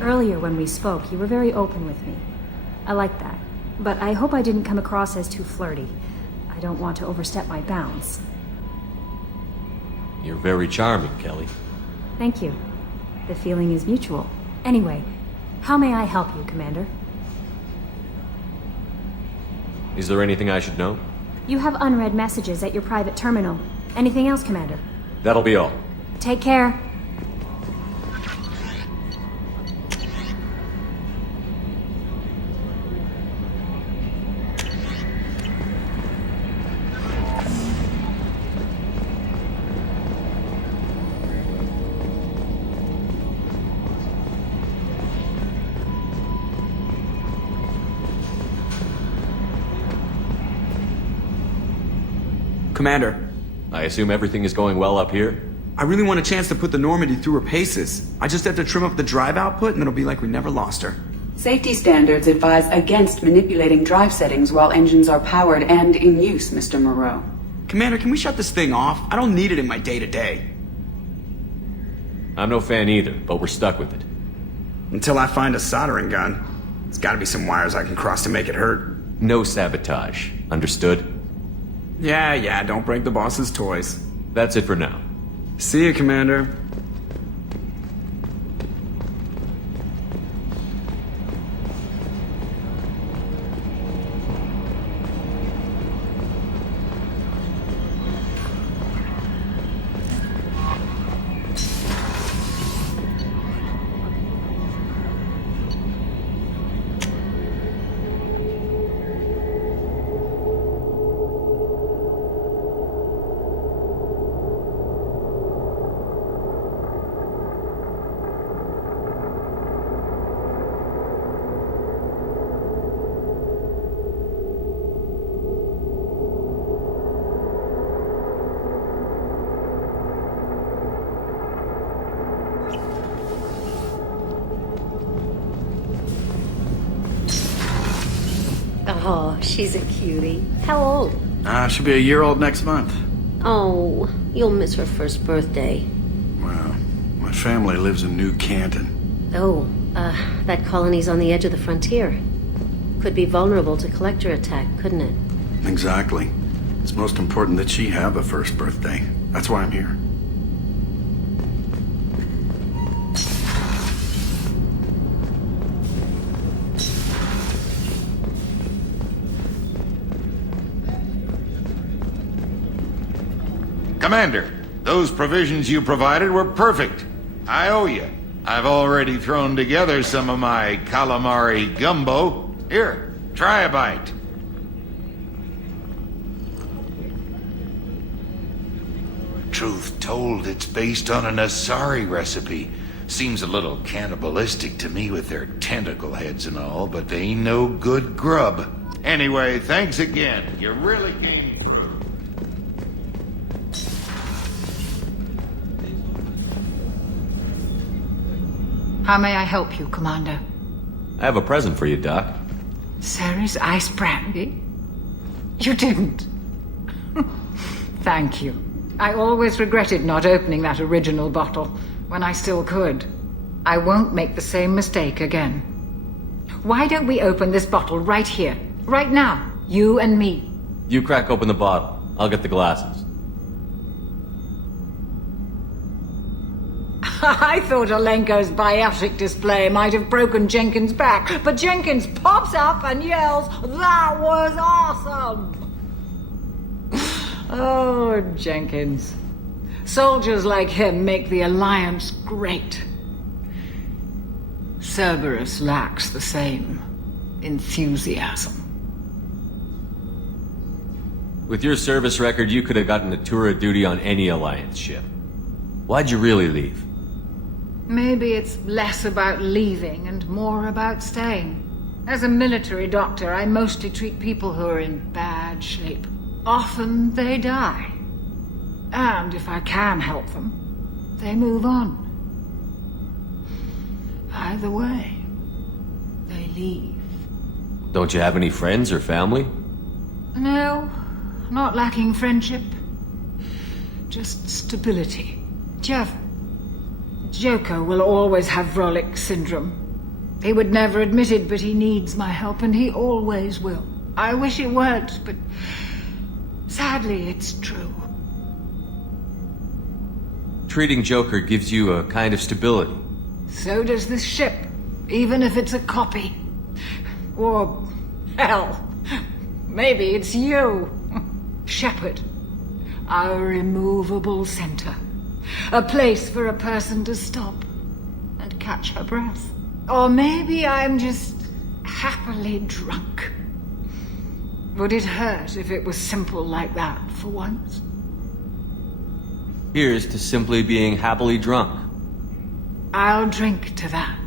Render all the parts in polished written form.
Earlier when we spoke, you were very open with me. I like that. But I hope I didn't come across as too flirty. I don't want to overstep my bounds. You're very charming, Kelly. Thank you. The feeling is mutual. Anyway, how may I help you, Commander? Is there anything I should know? You have unread messages at your private terminal. Anything else, Commander? That'll be all. Take care. Commander, I assume everything is going well up here? I really want a chance to put the Normandy through her paces. I just have to trim up the drive output and it'll be like we never lost her. Safety standards advise against manipulating drive settings while engines are powered and in use, Mr. Moreau. Commander, can we shut this thing off? I don't need it in my day-to-day. I'm no fan either, but we're stuck with it. Until I find a soldering gun. There's gotta be some wires I can cross to make it hurt. No sabotage. Understood? Yeah, don't break the boss's toys. That's it for now. See you, Commander. Oh, she's a cutie. How old? She'll be a year old next month. Oh, you'll miss her first birthday. Well, my family lives in New Canton. Oh, that colony's on the edge of the frontier. Could be vulnerable to collector attack, couldn't it? Exactly. It's most important that she have a first birthday. That's why I'm here. Commander, those provisions you provided were perfect. I owe you. I've already thrown together some of my calamari gumbo. Here, try a bite. Truth told, it's based on an Asari recipe. Seems a little cannibalistic to me with their tentacle heads and all, but they ain't no good grub. Anyway, thanks again. You really came through. How may I help you, Commander? I have a present for you, Doc. Ceres ice brandy? You didn't. Thank you. I always regretted not opening that original bottle when I still could. I won't make the same mistake again. Why don't we open this bottle right here, right now, you and me? You crack open the bottle. I'll get the glasses. I thought Alenko's biotic display might have broken Jenkins' back, but Jenkins pops up and yells, "That was awesome!" Oh, Jenkins. Soldiers like him make the Alliance great. Cerberus lacks the same enthusiasm. With your service record, you could have gotten a tour of duty on any Alliance ship. Why'd you really leave? Maybe it's less about leaving and more about staying. As a military doctor, I mostly treat people who are in bad shape. Often they die. And if I can help them, they move on. Either way, they leave. Don't you have any friends or family? No, not lacking friendship. Just stability. Jeff, Joko will always have Vrolik syndrome. He would never admit it, but he needs my help, and he always will. I wish it weren't, but sadly, it's true. Treating Joker gives you a kind of stability. So does this ship, even if it's a copy. Or, hell, maybe it's you. Shepard. Our immovable center. A place for a person to stop and catch her breath. Or maybe I'm just happily drunk. Would it hurt if it was simple like that for once? Here's to simply being happily drunk. I'll drink to that.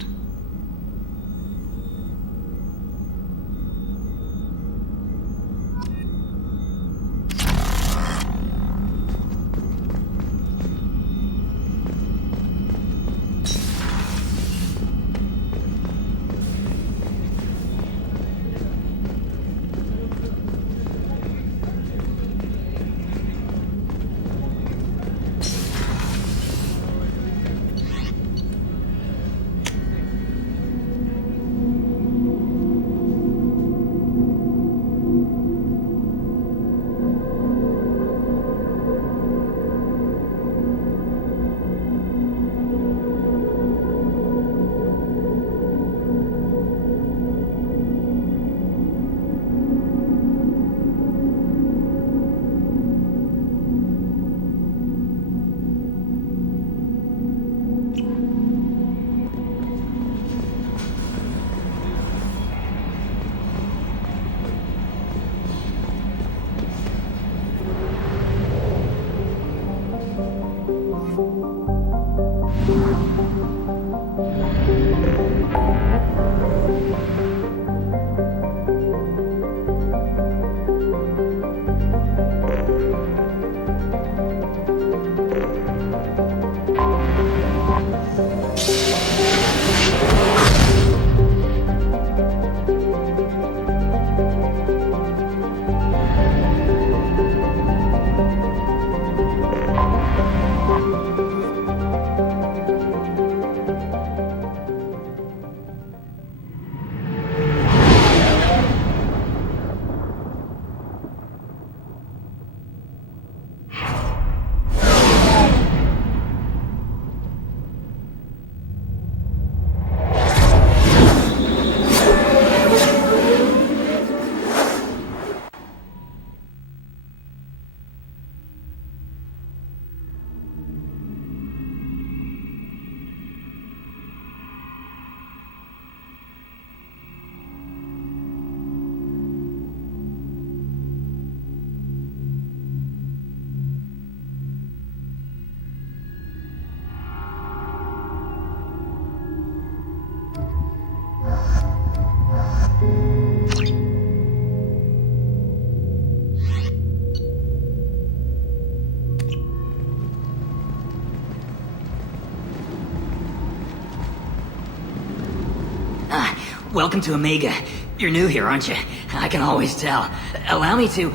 Welcome to Omega. You're new here, aren't you? I can always tell. Allow me to...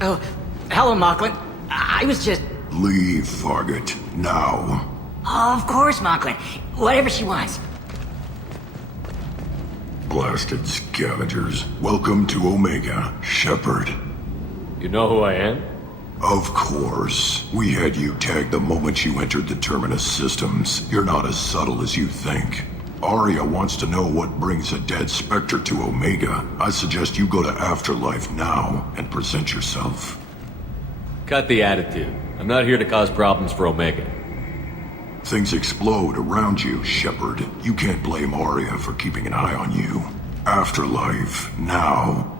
Oh, hello, Mocklin. I was just... Leave, Fargate. Now. Of course, Mocklin. Whatever she wants. Blasted scavengers. Welcome to Omega, Shepard. You know who I am? Of course. We had you tagged the moment you entered the Terminus systems. You're not as subtle as you think. Arya wants to know what brings a dead Spectre to Omega. I suggest you go to Afterlife now and present yourself. Cut the attitude. I'm not here to cause problems for Omega. Things explode around you, Shepard. You can't blame Arya for keeping an eye on you. Afterlife, now.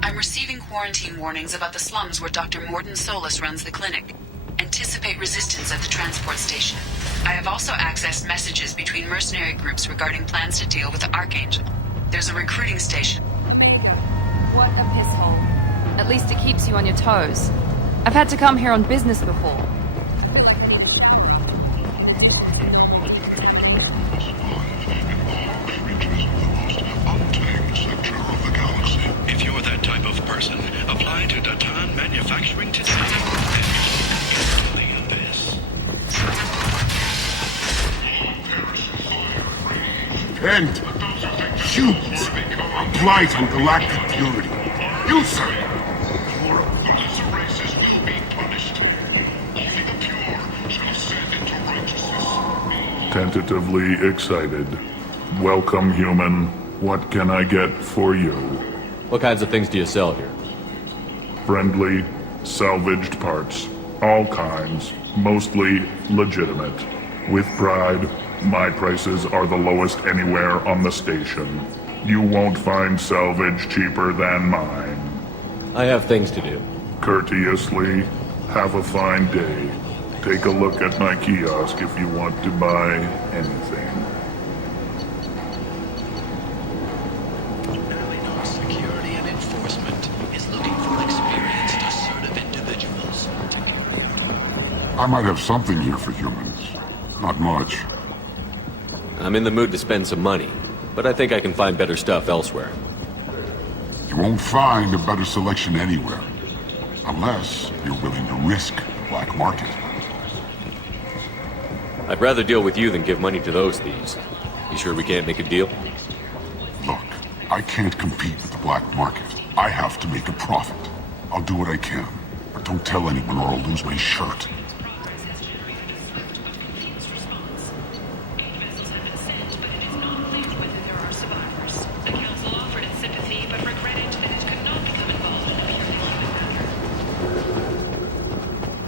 I'm receiving quarantine warnings about the slums where Dr. Morden Solus runs the clinic. Anticipate resistance at the transport station. I have also accessed messages between mercenary groups regarding plans to deal with the Archangel. There's a recruiting station. What a piss hole. At least it keeps you on your toes. I've had to come here on business before. If you're that type of person, apply to Datan Manufacturing today. The abyss. And shoot, a blight on galactic purity. You, sir. Tentatively excited. Welcome, human. What can I get for you? What kinds of things do you sell here? Friendly, salvaged parts. All kinds. Mostly legitimate. With pride, my prices are the lowest anywhere on the station. You won't find salvage cheaper than mine. I have things to do. Courteously, have a fine day. Take a look at my kiosk if you want to buy anything. Security and enforcement is looking for experienced, assertive individuals. I might have something here for humans. Not much. I'm in the mood to spend some money, but I think I can find better stuff elsewhere. You won't find a better selection anywhere. Unless you're willing to risk the black market. I'd rather deal with you than give money to those thieves. You sure we can't make a deal? Look, I can't compete with the black market. I have to make a profit. I'll do what I can, but don't tell anyone or I'll lose my shirt.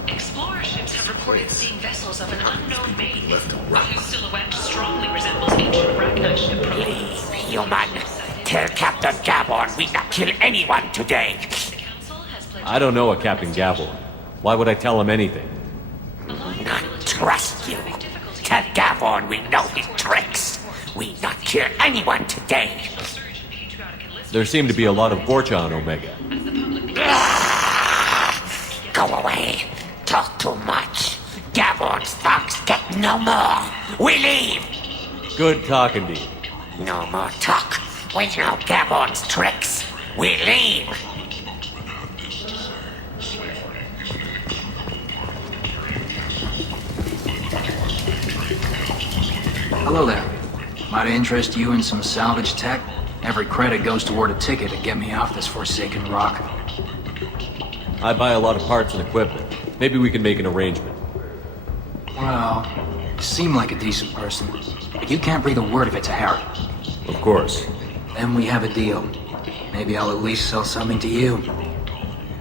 Explorer ships have reported seeing vessels of an unknown make, whose silhouette strongly resembles ancient Ragnar ship prototypes. Human, tell Captain Gabon we not kill anyone today. I don't know a Captain Gavel. Why would I tell him anything? Not trust you. Tell Gabon we know his tricks. We not kill anyone today. There seem to be a lot of Borcha on Omega. Go away. Talk too much. Gabon's thugs get no more. We leave. Good talking to you. No more talk. We know Gabon's tricks. We leave. Hello there. Might I interest you in some salvage tech? Every credit goes toward a ticket to get me off this forsaken rock. I buy a lot of parts and equipment. Maybe we can make an arrangement. Well, you seem like a decent person, but you can't breathe a word of it to Harry. Of course. Then we have a deal. Maybe I'll at least sell something to you.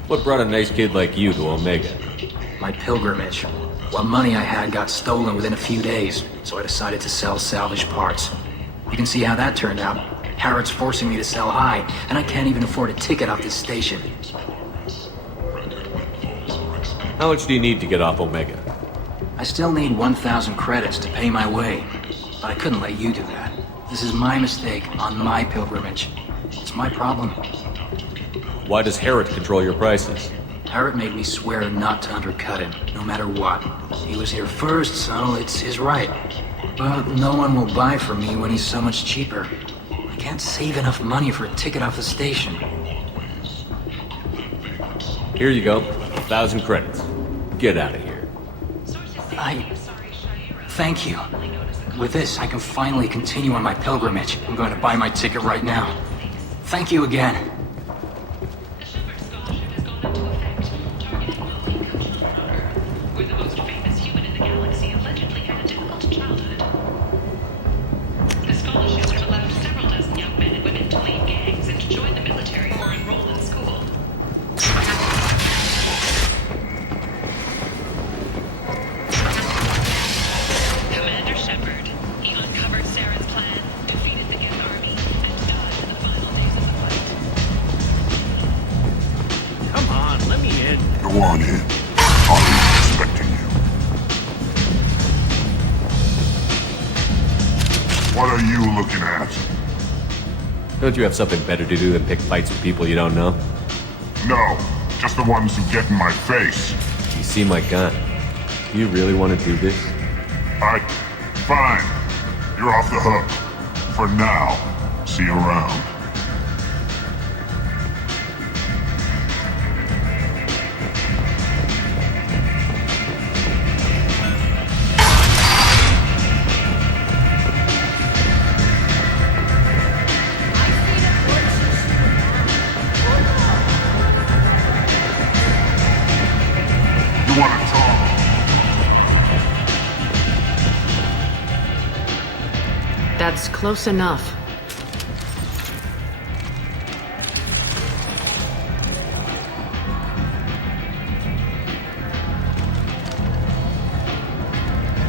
What brought a nice kid like you to Omega? My pilgrimage. What money I had got stolen within a few days, so I decided to sell salvaged parts. You can see how that turned out. Harrod's forcing me to sell high, and I can't even afford a ticket off this station. How much do you need to get off Omega? I still need 1,000 credits to pay my way, but I couldn't let you do that. This is my mistake on my pilgrimage. It's my problem. Why does Harrod control your prices? Harrod made me swear not to undercut him, no matter what. He was here first, so it's his right. But no one will buy from me when he's so much cheaper. I can't save enough money for a ticket off the station. Here you go. 1,000 credits. Get out of here. Thank you. With this, I can finally continue on my pilgrimage. I'm going to buy my ticket right now. Thank you again. Go on in. I'll be expecting you. What are you looking at? Don't you have something better to do than pick fights with people you don't know? No, just the ones who get in my face. You see my gun. You really want to do this? Fine. You're off the hook. For now. See you around. Yes, close enough.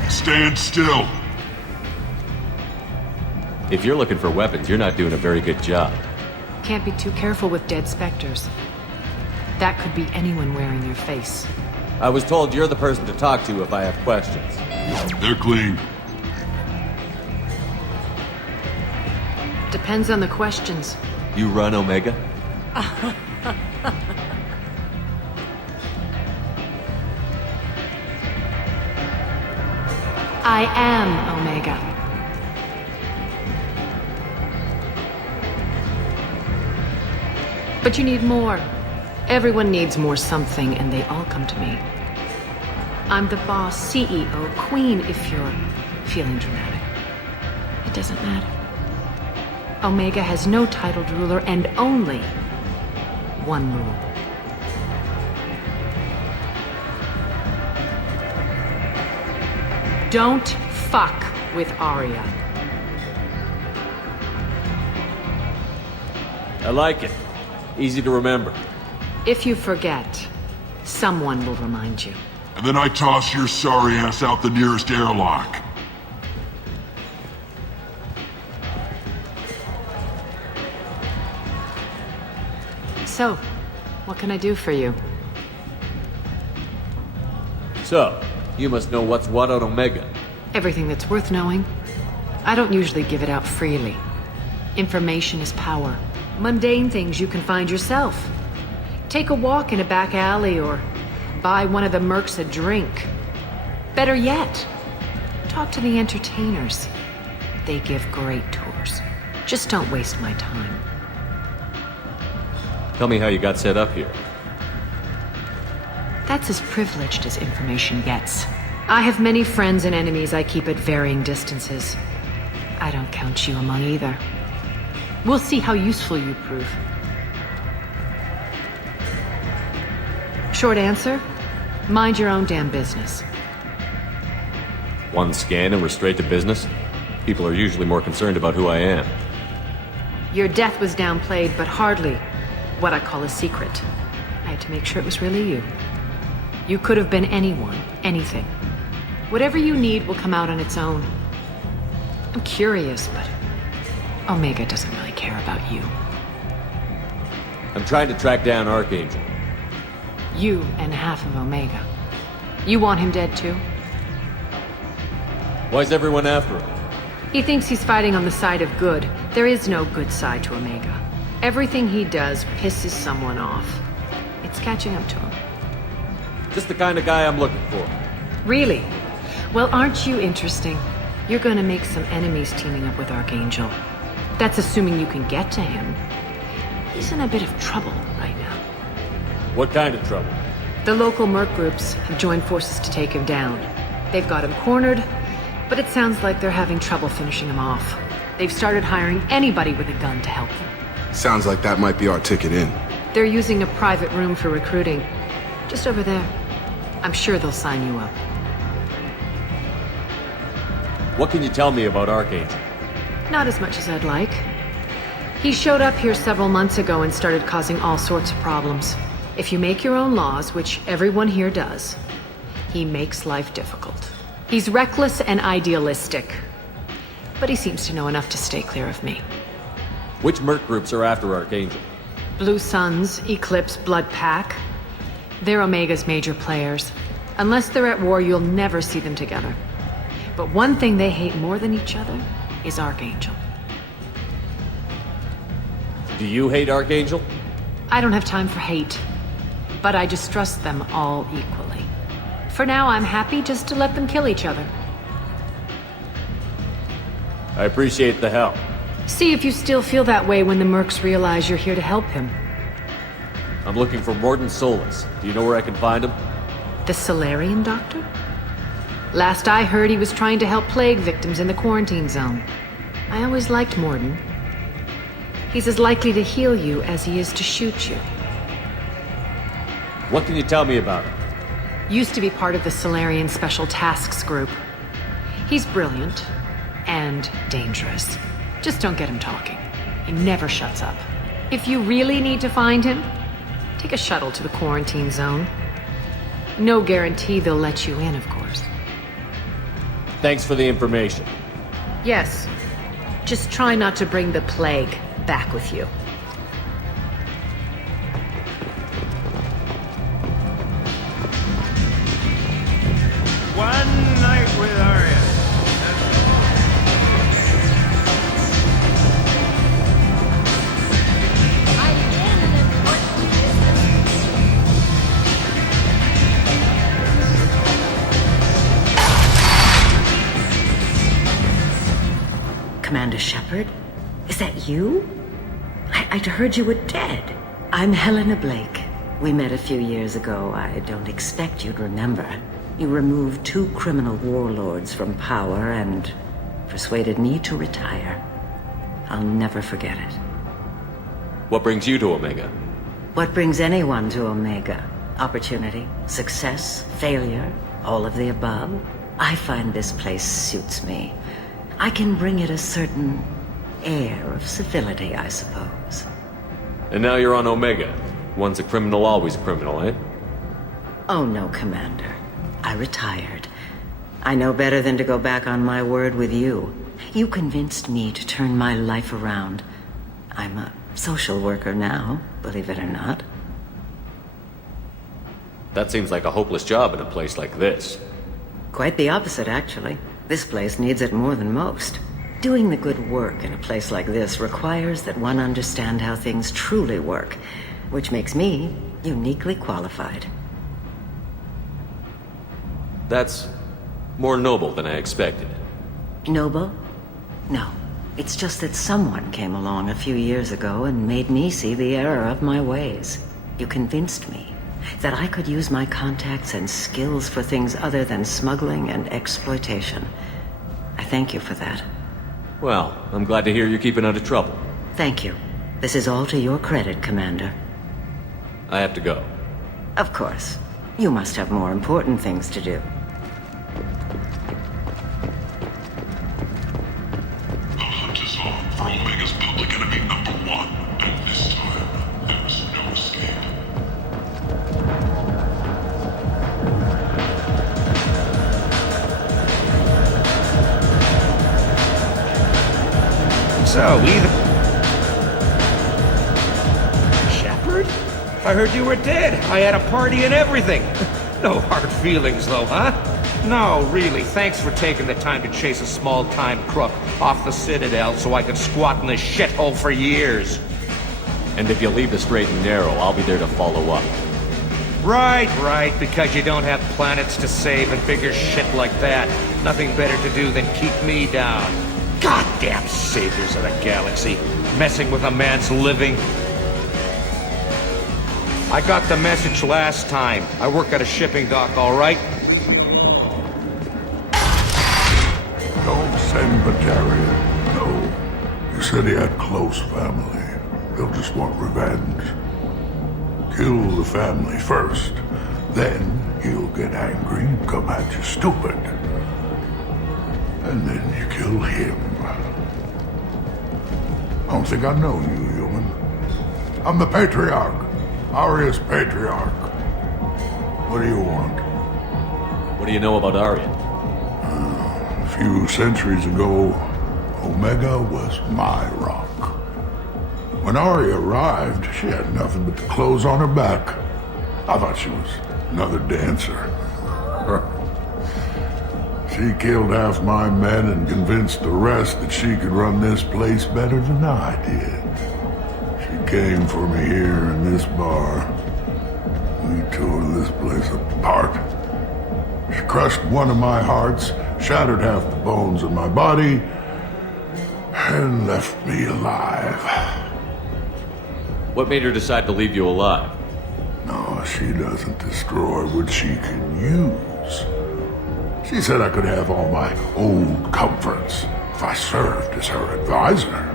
Stand still. If you're looking for weapons, you're not doing a very good job. Can't be too careful with dead specters. That could be anyone wearing your face. I was told you're the person to talk to if I have questions. They're clean. Depends on the questions. You run Omega? I am Omega. But you need more. Everyone needs more something, and they all come to me. I'm the boss, CEO, queen, if you're feeling dramatic. It doesn't matter. Omega has no titled ruler and only one rule. Don't fuck with Arya. I like it. Easy to remember. If you forget, someone will remind you. And then I toss your sorry ass out the nearest airlock. So, what can I do for you? So, you must know what's what on Omega. Everything that's worth knowing. I don't usually give it out freely. Information is power. Mundane things you can find yourself. Take a walk in a back alley or buy one of the mercs a drink. Better yet, talk to the entertainers. They give great tours. Just don't waste my time. Tell me how you got set up here. That's as privileged as information gets. I have many friends and enemies I keep at varying distances. I don't count you among either. We'll see how useful you prove. Short answer? Mind your own damn business. One scan and we're straight to business? People are usually more concerned about who I am. Your death was downplayed, but hardly what I call a secret. I had to make sure it was really you. You could have been anyone, anything. Whatever you need will come out on its own. I'm curious, but Omega doesn't really care about you. I'm trying to track down Archangel. You and half of Omega. You want him dead too? Why's everyone after him? He thinks he's fighting on the side of good. There is no good side to Omega. Everything he does pisses someone off. It's catching up to him. Just the kind of guy I'm looking for. Really? Well, aren't you interesting? You're gonna make some enemies teaming up with Archangel. That's assuming you can get to him. He's in a bit of trouble right now. What kind of trouble? The local merc groups have joined forces to take him down. They've got him cornered, but it sounds like they're having trouble finishing him off. They've started hiring anybody with a gun to help them. Sounds like that might be our ticket in. They're using a private room for recruiting. Just over there. I'm sure they'll sign you up. What can you tell me about Archangel? Not as much as I'd like. He showed up here several months ago and started causing all sorts of problems. If you make your own laws, which everyone here does, he makes life difficult. He's reckless and idealistic. But he seems to know enough to stay clear of me. Which merc groups are after Archangel? Blue Suns, Eclipse, Blood Pack. They're Omega's major players. Unless they're at war, you'll never see them together. But one thing they hate more than each other is Archangel. Do you hate Archangel? I don't have time for hate. But I distrust them all equally. For now, I'm happy just to let them kill each other. I appreciate the help. See if you still feel that way when the mercs realize you're here to help him. I'm looking for Morden Solus. Do you know where I can find him? The Solarian doctor? Last I heard, he was trying to help plague victims in the quarantine zone. I always liked Morden. He's as likely to heal you as he is to shoot you. What can you tell me about him? Used to be part of the Solarian Special Tasks Group. He's brilliant. and dangerous. Just don't get him talking. He never shuts up. If you really need to find him, take a shuttle to the quarantine zone. No guarantee they'll let you in, of course. Thanks for the information. Yes. Just try not to bring the plague back with you. One night with Arya. Commander Shepard? Is that you? I'd heard you were dead. I'm Helena Blake. We met a few years ago. I don't expect you'd remember. You removed 2 criminal warlords from power and persuaded me to retire. I'll never forget it. What brings you to Omega? What brings anyone to Omega? Opportunity, success, failure, all of the above? I find this place suits me. I can bring it a certain air of civility, I suppose. And now you're on Omega. Once a criminal, always a criminal, eh? Oh no, Commander. I retired. I know better than to go back on my word with you. You convinced me to turn my life around. I'm a social worker now, believe it or not. That seems like a hopeless job in a place like this. Quite the opposite, actually. This place needs it more than most. Doing the good work in a place like this requires that one understand how things truly work, which makes me uniquely qualified. That's more noble than I expected. Noble? No. It's just that someone came along a few years ago and made me see the error of my ways. You convinced me that I could use my contacts and skills for things other than smuggling and exploitation. I thank you for that. Well, I'm glad to hear you're keeping out of trouble. Thank you. This is all to your credit, Commander. I have to go. Of course. You must have more important things to do. The hunt is on for Omega's public enemy #1, and this time, there's no escape. So, Shepard? I heard you were dead. I had a party and everything. No hard feelings, though, huh? No, really, thanks for taking the time to chase a small-time crook off the Citadel so I could squat in this shithole for years. And if you leave the straight and narrow, I'll be there to follow up. Right, because you don't have planets to save and bigger shit like that. Nothing better to do than keep me down. Goddamn saviors of the galaxy, messing with a man's living. I got the message last time. I work at a shipping dock, all right? Don't send Batarian. No. You said he had close family. They'll just want revenge. Kill the family first. Then he'll get angry and come at you stupid. And then you kill him. I don't think I know you, human. I'm the Patriarch. Arya's Patriarch. What do you want? What do you know about Arya? A few centuries ago, Omega was my rock. When Arya arrived, she had nothing but the clothes on her back. I thought she was another dancer. She killed half my men and convinced the rest that she could run this place better than I did. She came for me here in this bar. We tore this place apart. She crushed one of my hearts, shattered half the bones in my body, and left me alive. What made her decide to leave you alive? No, she doesn't destroy what she can use. She said I could have all my old comforts if I served as her advisor.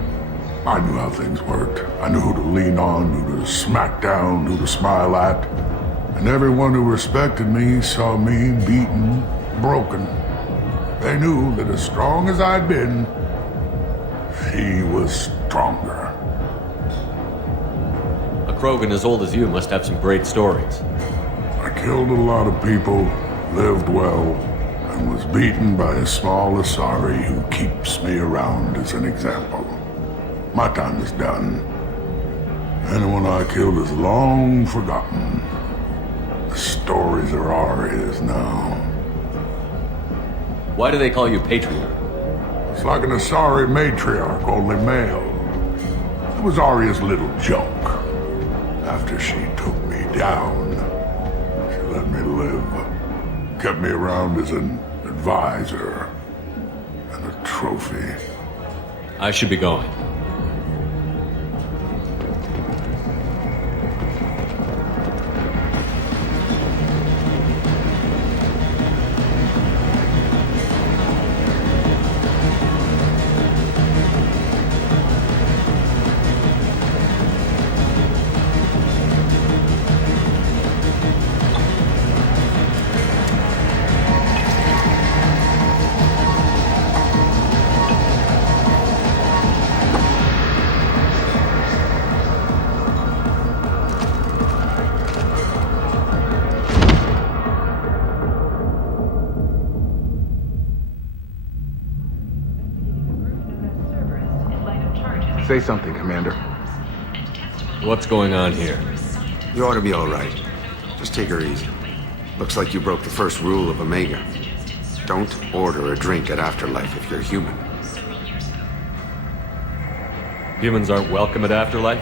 I knew how things worked. I knew who to lean on, who to smack down, who to smile at. And everyone who respected me saw me beaten, broken. They knew that as strong as I'd been, she was stronger. A Krogan as old as you must have some great stories. I killed a lot of people, lived well, and was beaten by a small Asari who keeps me around as an example. My time is done. Anyone I killed is long forgotten. The stories are ours now. Why do they call you Patriarch? It's like an Asari matriarch, only male. It was Arya's little joke. After she took me down, she let me live. Kept me around as an advisor and a trophy. I should be going. Say something, Commander. What's going on here? You ought to be all right. Just take her easy. Looks like you broke the first rule of Omega. Don't order a drink at Afterlife if you're human. Humans aren't welcome at Afterlife?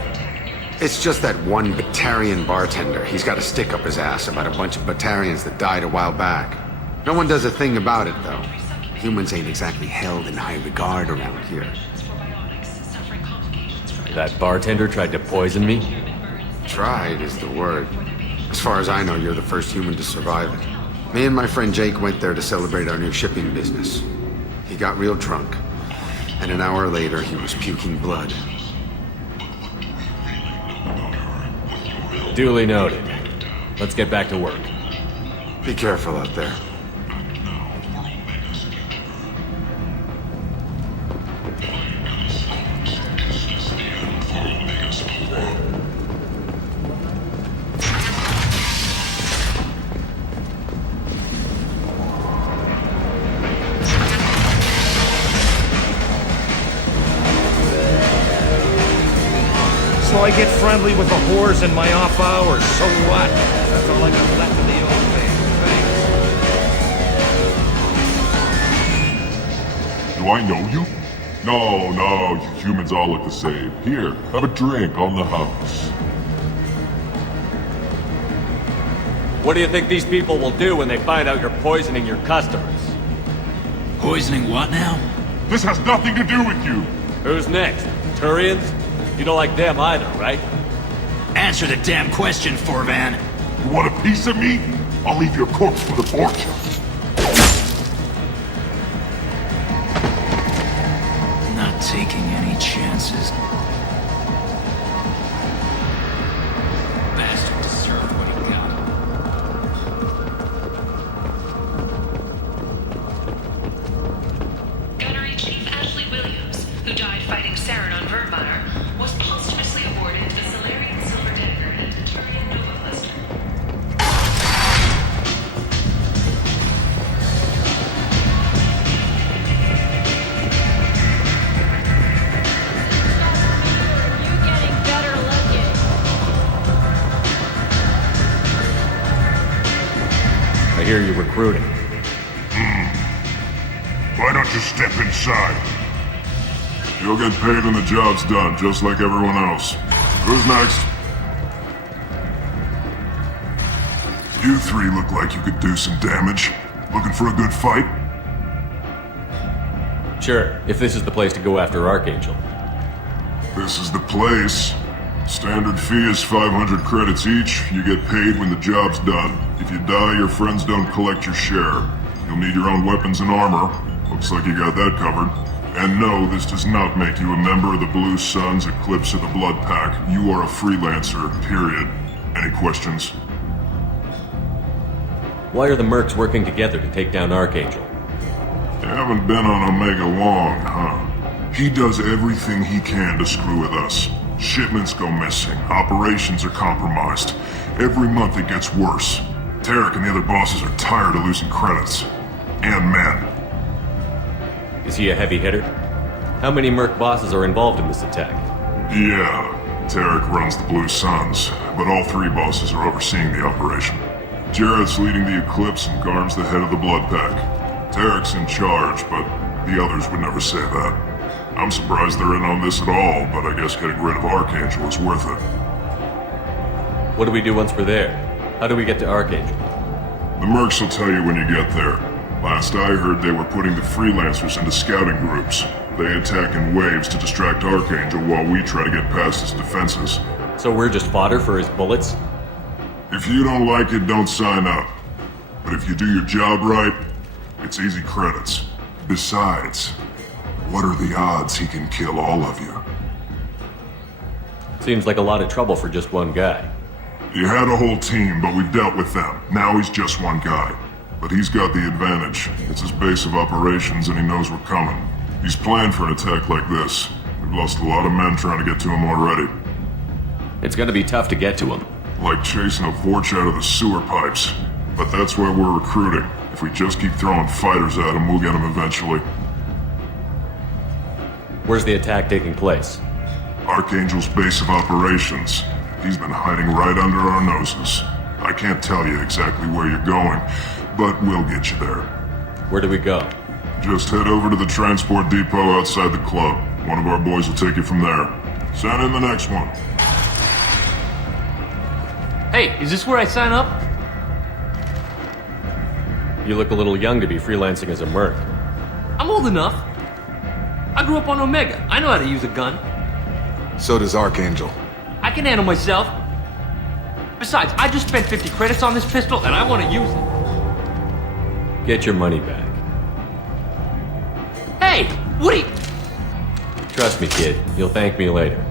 It's just that one Batarian bartender. He's got a stick up his ass about a bunch of Batarians that died a while back. No one does a thing about it, though. Humans ain't exactly held in high regard around here. That bartender tried to poison me? Tried is the word. As far as I know, you're the first human to survive it. Me and my friend Jake went there to celebrate our new shipping business. He got real drunk, and an hour later he was puking blood. Duly noted. Let's get back to work. Be careful out there. So I get friendly with the whores in my off hours, so what? That's all I got left of the old days, Do I know you? No, you humans all look the same. Here, have a drink on the house. What do you think these people will do when they find out you're poisoning your customers? Poisoning what now? This has nothing to do with you! Who's next? Turians? You don't like them either, right? Answer the damn question, Forvan. You want a piece of me? I'll leave your corpse with a fortune. Not taking any chances. Bastard deserved what he got. Gunnery Chief Ashley Williams, who died fighting Saren on Vermeer, was posthumously awarded the Solarian Silver Dagger and Turian Nova Cluster. I hear you're recruiting. Why don't you step inside? You'll get paid when the job's done, just like everyone else. Who's next? You three look like you could do some damage. Looking for a good fight? Sure, if this is the place to go after Archangel. This is the place. Standard fee is 500 credits each. You get paid when the job's done. If you die, your friends don't collect your share. You'll need your own weapons and armor. Looks like you got that covered. And no, this does not make you a member of the Blue Suns, Eclipse, or the Blood Pack. You are a freelancer, period. Any questions? Why are the mercs working together to take down Archangel? You haven't been on Omega long, huh? He does everything he can to screw with us. Shipments go missing, operations are compromised. Every month it gets worse. Tarek and the other bosses are tired of losing credits. And men. Is he a heavy hitter? How many Merc bosses are involved in this attack? Yeah, Tarek runs the Blue Suns, but all three bosses are overseeing the operation. Jarrett's leading the Eclipse and Garm's the head of the Blood Pack. Tarek's in charge, but the others would never say that. I'm surprised they're in on this at all, but I guess getting rid of Archangel is worth it. What do we do once we're there? How do we get to Archangel? The Mercs will tell you when you get there. Last I heard, they were putting the freelancers into scouting groups. They attack in waves to distract Archangel while we try to get past his defenses. So we're just fodder for his bullets? If you don't like it, don't sign up. But if you do your job right, it's easy credits. Besides, what are the odds he can kill all of you? Seems like a lot of trouble for just one guy. You had a whole team, but we've dealt with them. Now he's just one guy. But he's got the advantage. It's his base of operations and he knows we're coming. He's planned for an attack like this. We've lost a lot of men trying to get to him already. It's gonna be tough to get to him. Like chasing a Vorch out of the sewer pipes. But that's why we're recruiting. If we just keep throwing fighters at him, we'll get him eventually. Where's the attack taking place? Archangel's base of operations. He's been hiding right under our noses. I can't tell you exactly where you're going, but we'll get you there. Where do we go? Just head over to the transport depot outside the club. One of our boys will take you from there. Send in the next one. Hey, is this where I sign up? You look a little young to be freelancing as a Merc. I'm old enough. I grew up on Omega. I know how to use a gun. So does Archangel. I can handle myself. Besides, I just spent 50 credits on this pistol and I want to use it. Get your money back. Hey, Woody! Trust me, kid. You'll thank me later.